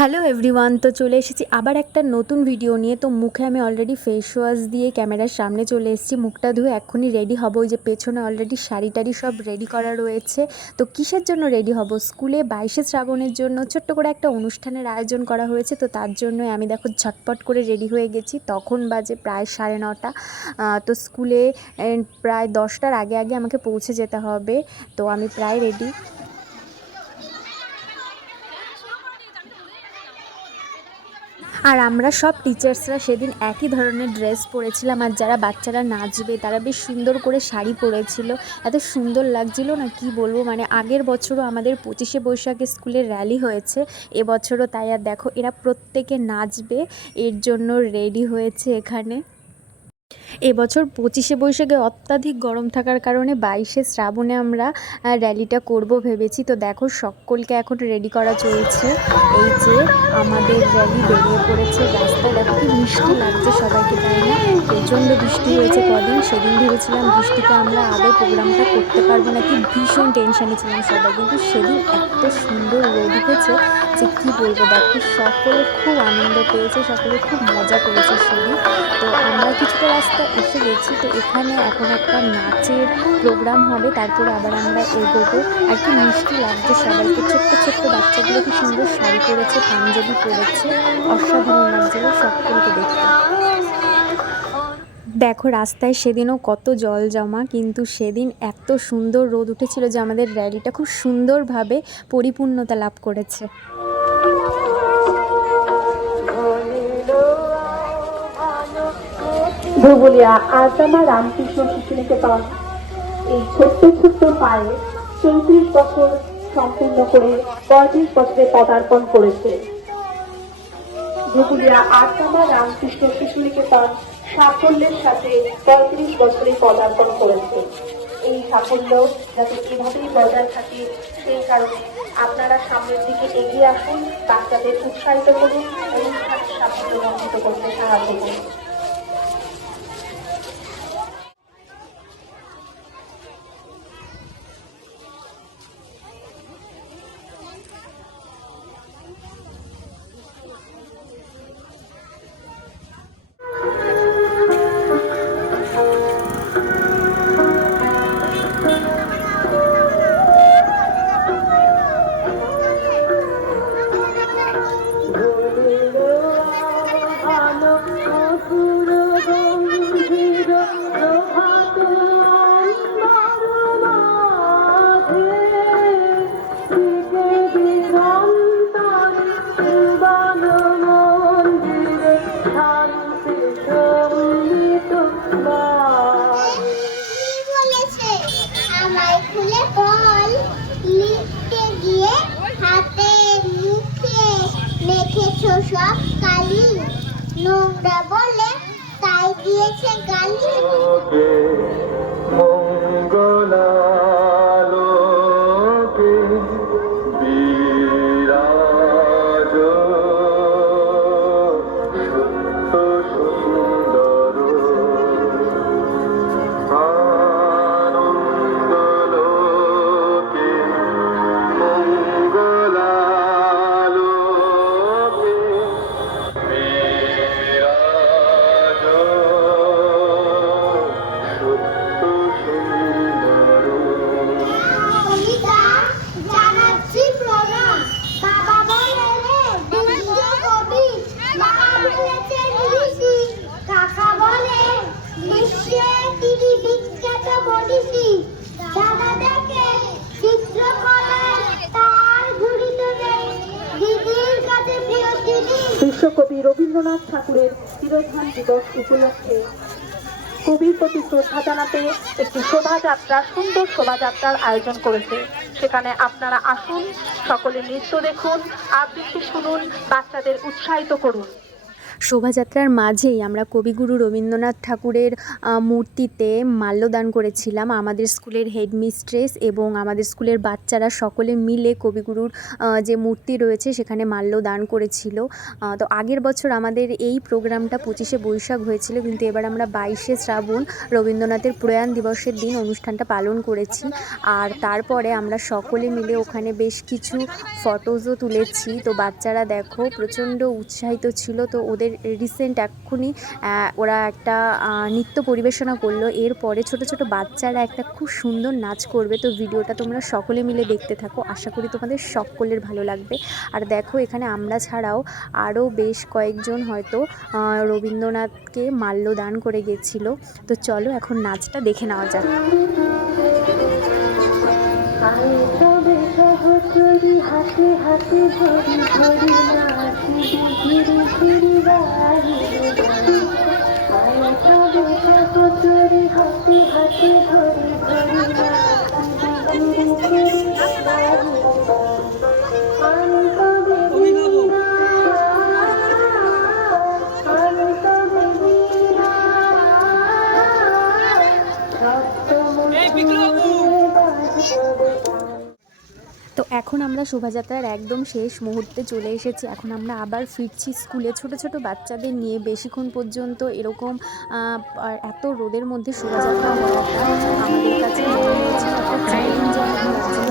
Hello everyone, তো চলে এসেছি আবার একটা নতুন ভিডিও নিয়ে। তো মুখে আমি অলরেডি ফেস ওয়াশ দিয়ে ক্যামেরার সামনে চলে এসেছি। মুখটা ধুয়ে এক্ষুনি রেডি হব। ওই যে পেছনে অলরেডি শাড়ি টাড়ি সব রেডি করা রয়েছে। তো কিসের জন্য রেডি হব? স্কুলে 22শে শ্রাবণের জন্য ছোট্ট করে একটা অনুষ্ঠানের আয়োজন করা হয়েছে। তো তার জন্য আমি দেখো ঝটপট করে রেডি হয়ে গেছি। তখন বাজে প্রায় 9:30। তো স্কুলে প্রায় 10টার আগে আগে আমাকে পৌঁছে যেতে হবে। তো আমি প্রায় রেডি। আর আমরা সব টিচার্সরা সেদিন একই ধরনের ড্রেস পরেছিলাম। আর যারা বাচ্চারা নাচবে তারা বেশ সুন্দর করে শাড়ি পরেছিল। এত সুন্দর লাগছিল না, কি বলবো। মানে আগের বছরও আমাদের 25শে বৈশাখে স্কুলের র্যালি হয়েছে, এবছরও তাই। আর দেখো এরা প্রত্যেকে নাচবে, এর জন্য রেডি হয়েছে এখানে। এবছর 25শে বৈশাখে অত্যাধিক গরম থাকার কারণে 22শে শ্রাবণে আমরা র্যালিটা করব ভেবেছি। তো দেখো সকলকে এখন রেডি করা চলছে। এই যে আমাদের র্যালি বেরিয়ে পড়েছে রাস্তায়। দেখো কি মিষ্টি লাগছে সবাইকে, তাই না? প্রচণ্ড বৃষ্টি হয়েছে কদিন। সেদিন ভেবেছিলাম বৃষ্টিতে আমরা আদৌ প্রোগ্রামটা করতে পারবো নাকি, ভীষণ টেনশানে ছিলাম সবাই। কিন্তু সেদিন এত সুন্দর রোদ উঠেছে যে কী বলবো। দেখো সকলে খুব আনন্দ পেয়েছে, সকলে খুব মজা করেছে সেদিন। তো আমরা কিছুটা রাস্তা এসে গেছি। তো এখানে এখন একটা নাচের প্রোগ্রাম হবে, তারপরে আবার আমরা এগোবো। আর কি মিষ্টি লাগছে সবাইকে। ছোট্ট ছোট্ট বাচ্চাগুলো কি সুন্দর শাড়ি পরেছে, পাঞ্জাবি পরেছে, অসাধারণ লাগছিল সকলকে দেখতে। দেখো রাস্তায় সেদিনও কত জল জমা, কিন্তু সেদিন এত সুন্দর রোদ উঠেছিল যে আমাদের র্যালিটা খুব সুন্দরভাবে পরিপূর্ণতা লাভ করেছে। ধুবুলিয়া আর্যামা রামকৃষ্ণ শিশু নিকেতন এই ছোট্ট ছোট্ট পায়ে 34 বছর সম্পূর্ণ করে 35 বছরে পদার্পণ করেছে। ধুবুলিয়া আর্যামা রামকৃষ্ণ শিশু নিকেতন সাফল্যের সাথে 35 বছরে পদার্পণ করেছে। এই সাফল্য যাতে এভাবেই বজায় থাকে, সেই কারণে আপনারা সামনের দিকে এগিয়ে আসুন, বাচ্চাদের উৎসাহিত করুন, অনুষ্ঠানের সাফল্য মণ্ডিত করতে সাহায্য করুন। সব কালি নোংরা বলে তাই দিয়েছে গালি। বিশ্বকবি রবীন্দ্রনাথ ঠাকুরের তিরোধান দিবস উপলক্ষে কবির প্রতি শ্রদ্ধা জানাতে একটি শোভাযাত্রা, সুন্দর শোভাযাত্রার আয়োজন করেছে। সেখানে আপনারা আসুন, সকলে নৃত্য দেখুন, আবৃত্তি শুনুন, বাচ্চাদের উৎসাহিত করুন। শোভাযাত্রার মাঝেই আমরা কবিগুরু রবীন্দ্রনাথ ঠাকুরের মূর্তিতে মাল্যদান করেছিলাম। আমাদের স্কুলের হেডমিস্ট্রেস এবং আমাদের স্কুলের বাচ্চারা সকলে মিলে কবিগুরুর যে মূর্তি রয়েছে সেখানে মাল্যদান করেছিল। তো আগের বছর আমাদের এই প্রোগ্রামটা 25শে বৈশাখ হয়েছিল, কিন্তু এবার আমরা 22শে শ্রাবণ রবীন্দ্রনাথের প্রয়াণ দিবসের দিন অনুষ্ঠানটা পালন করেছি। আর তারপরে আমরা সকলে মিলে ওখানে বেশ কিছু ফটোজও তুলেছি। তো বাচ্চারা দেখো প্রচণ্ড উৎসাহিত ছিল। তো ওদের রিসেন্ট এক্ষুনি ওরা একটা নৃত্য পরিবেশনা করলো। এরপরে ছোট ছোট বাচ্চারা একটা খুব সুন্দর নাচ করবে। তো ভিডিওটা তোমরা সকলে মিলে দেখতে থাকো, আশা করি তোমাদের সকলের ভালো লাগবে। আর দেখো এখানে আমরা ছাড়াও আরও বেশ কয়েকজন হয়তো রবীন্দ্রনাথকে মাল্যদান করে গেছিলো। তো চলো এখন নাচটা দেখে নেওয়া যাক। হাতে হাতে ধরি ধরি নাচি ধীরে ধীরে গাই হাতে হাতে ধরি ধরি নাচি ধীরে ধীরে তো এখন আমরা শোভাযাত্রার একদম শেষ মুহূর্তে চলে এসেছি। এখন আমরা আবার ফিরছি স্কুলে। ছোট ছোট বাচ্চাদের নিয়ে বেশিক্ষণ পর্যন্ত এরকম এত রোদের মধ্যে শোভাযাত্রা করাটা আমাদের কাছে মনে হয়েছিল একটা চ্যালেঞ্জ।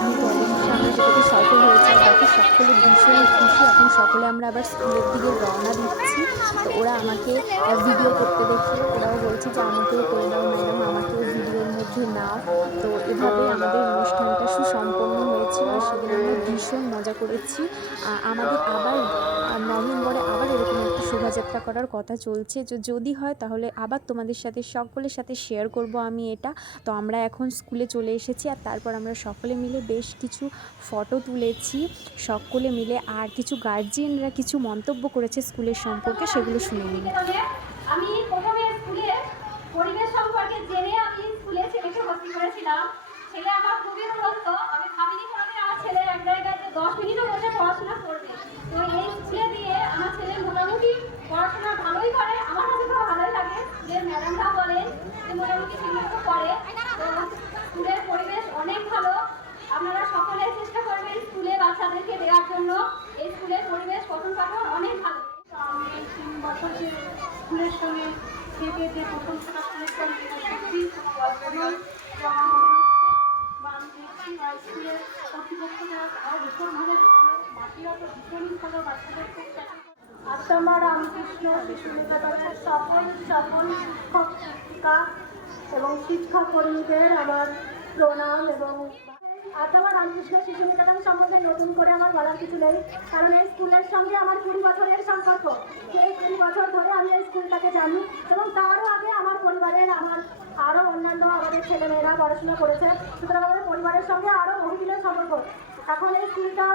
কিন্তু অবশ্যই আমরা যেটাতে সফল হয়েছে। দেখো সকলে ভীষণ খুশি। এখন সকলে আমরা আবার স্কুলের দিকে রওনা দিচ্ছি। তো ওরা আমাকে ভিডিও করতে দেখে ওরাও বলছে যে আমাকেও করে দাও ম্যাডাম, আমাকেও ভিডিওর মধ্যে নাও। তো এভাবে আমাদের অনুষ্ঠানটা সুসম্পন্ন হয়েছিল। সেদিন আমরা ভীষণ মজা করেছি। আমাদের আবার নভেম্বরে আবার এরকম একটা শোভাযাত্রা করার কথা চলছে। যদি হয় তাহলে আবার তোমাদের সাথে সকলের সাথে শেয়ার করব আমি এটা। তো আমরা এখন স্কুলে চলে এসেছি। আর তারপর আমরা সকলে মিলে বেশ কিছু ফটো তুলেছি সকলে মিলে। আর কিছু গার্জিয়ানরা কিছু মন্তব্য করেছে স্কুলের সম্পর্কে, সেগুলো শুনে নিই। আমি প্রথমে স্কুলে পরিবেশ সম্পর্কে জেনে আমি স্কুলে ছেলেকে ভর্তি করেছিলাম। ছেলে আমার খুবই উন্নত। আমি ভাবিনি কোনোদিন আমার ছেলে এক জায়গায় 10 মিনিটও বসে পড়াশোনা করবে। তো এই স্কুলে দিয়ে আমার ছেলে মোটামুটি পড়াশোনা ভালোই করে। আমার কাছে তো ভালোই লাগে। স্কুলের ম্যাডামরাও বলেন যে মোটামুটি ঠিকমতো করে। তো স্কুলের পরিবেশ অনেক ভালো। আপনারা সকলে চেষ্টা করবেন স্কুলে বাচ্চাদেরকে দেওয়ার জন্য। এই স্কুলের পরিবেশ পঠন পাঠন অনেক ভালো। আমি 3 বছর যে স্কুলের সঙ্গে থেকে যে প্রশংসাটা শুনেছিলাম সেটা সত্যি স্কুলের কর্তৃপক্ষ যারা তারাও ভীষণভাবে ভালো, বাকিরা তো ভীষণই ভালো, বাচ্চাদের খুব আত্মা রামকৃষ্ণ শিশু বিদ্যালয়ের সকল শিক্ষক শিক্ষিকা এবং শিক্ষক কর্মীদের আমার প্রণাম। এবং আত্মা রামকৃষ্ণ শিশু বিদ্যালয় সম্বন্ধে নতুন করে আমার বলার কিছু নেই, কারণ এই স্কুলের সঙ্গে আমার 20 বছরের সম্পর্ক। এই 20 বছর ধরে আমি এই স্কুলটাকে জানি এবং তারও আগে আমার পরিবারের আরও অন্যান্য আমাদের ছেলেমেয়েরা পড়াশোনা করেছে। সুতরাং আমাদের পরিবারের সঙ্গে আরও বহুদিনের সম্পর্ক। এখন এই স্কুলটা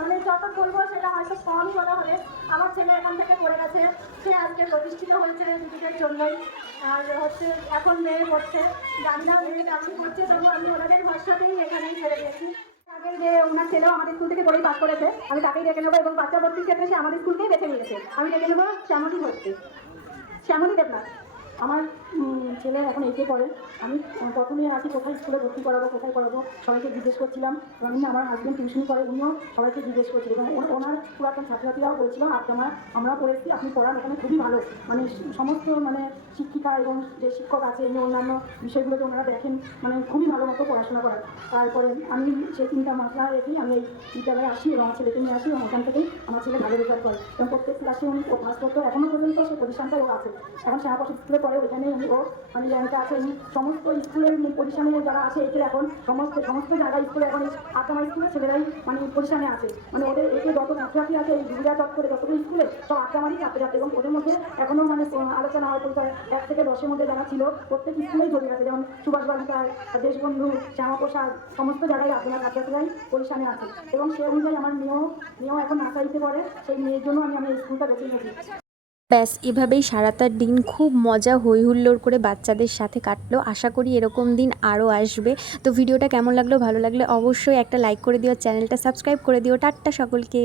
মানে যত বলবো সেটা হয়তো কমই বলা হবে। আমার ছেলে এখান থেকে পড়ে গেছে, সে আজকে প্রতিষ্ঠিত হয়েছে দিদিদের জন্যই। আর হচ্ছে এখন মেয়ে পড়ছে, জানি না মেয়ে কেমন করছে, তবু আমি ওনাদের ভরসাতেই এখানেই ছেড়ে দিয়েছি। আগে যে ওনার ছেলেও আমাদের স্কুল থেকে পড়েই পাস করেছে, আমি তাকেই ডেকে নেবো এবং বাচ্চা ভর্তির ক্ষেত্রে সে আমাদের স্কুলকেই বেছে নিয়েছে। আমি ডেকে নেবো শ্যামলী ঘোষকে, শ্যামলী দেবনাথ। আমার ছেলে এখন 8-এ পড়ে। আমি প্রথমে আসি কোথায় স্কুলে ভর্তি করাবো, কোথায় করাবো সবাইকে জিজ্ঞেস করছিলাম। এবং আমার হাজব্যান্ড টিউশন করে, উনিও সবাইকে জিজ্ঞেস করছিলেন। এবং ওনার পুরাতন ছাত্রছাত্রীরাও বলছিল আমরা পড়েছি, আপনি পড়ান এখানে খুবই ভালো। মানে সমস্ত মানে শিক্ষিকা এবং যে শিক্ষক আছে এমনি অন্যান্য বিষয়গুলোকে ওনারা দেখেন, মানে খুবই ভালো মতো পড়াশোনা করার। তারপরে আমি সেই চিন্তা মাথায় রেখেই আমি এই বিদ্যালয়ে আসি এবং আমার ছেলেকে নিয়ে আসি এবং ওখান থেকেই আমার ছেলে ভালো রেজাল্ট করে এবং প্রত্যেক ক্লাসে উনি পাস করতো। এখনও পর্যন্ত সেই পজিশনটাই ও আছে। এখন শ্যামাপ্রসাদ স্কুলে পড়ে, ওইখানেই ও মানে র্যাঙ্কে আছে। সমস্ত স্কুলের পজিশনে যারা আছে একে এখন সমস্ত জায়গায় স্কুলে এখন আত্মা স্কুলের ছেলেরাই মানে পজিশনে আছে। মানে ওদের একে যত ছাত্রছাত্রী আছে এই গুজরাট চত্বরে যতগুলো স্কুলে সব আত্মামারই ছাত্রছাত্রী। এবং ওদের মধ্যে এখনও মানে আলোচনা হয় পরিচয় 1 থেকে 10-এর মধ্যে যারা ছিল প্রত্যেক স্কুলেই জড়িয়ে আছে। যেমন সুভাষ বালিকার, দেশবন্ধু, শ্যামাপ্রসাদ, সমস্ত জায়গায় আপনার ছাত্রছাত্রীরাই পজিশনে আছে। এবং সে অনুযায়ী আমার মেয়েও এখন নার্সারিতে পড়ে। সেই মেয়ের জন্য আমি এই স্কুলটা বেছে নিয়েছি। ব্যাস এভাবেই সারাটা দিন খুব মজা হই হুল্লোড় করে বাচ্চাদের সাথে কাটলো। আশা করি এরকম দিন আরও আসবে। তো ভিডিওটা কেমন লাগলো, ভালো লাগলে অবশ্যই একটা লাইক করে দিও, চ্যানেলটা সাবস্ক্রাইব করে দিও। টাটা সকলকে।